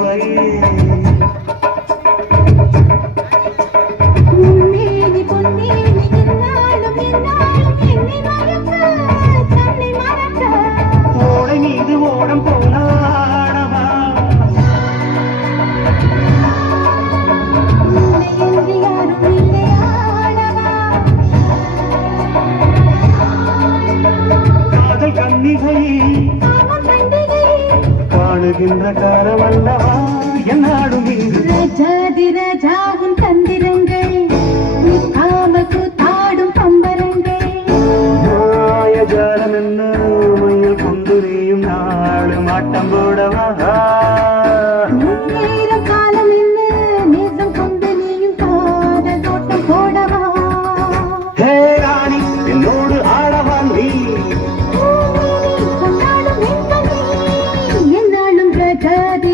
வை உம்மேனி பொன்னேனி என்னாலும் என்னாலும் என்னை மறக்க தன்னை மறக்க ஓடை மீது ஓடம் போனாடவா உன்னை என்று யாரும் இல்லையாடவா காதல் கன்னிகை காமம் பண்டிகை காணுகின்ற காலமல்லவா என்னாடும் இங்கு ரஜாதி ராஜாவும் தந்திரங்கள் காம கூத்தாடும் பம்பரங்கள் மாயஜாலம் என்ன மையில் கொண்டு நீயும் நாளும் ஆட்டம் போடவா நேரம் காலம் என்ன நேசம் கொண்டு நீயும் காதல் தோட்டம் போடவா ஹே ராணி என்னோடு ஆடவா நீ கொண்டாடும் என்னாலும் ரஜாதி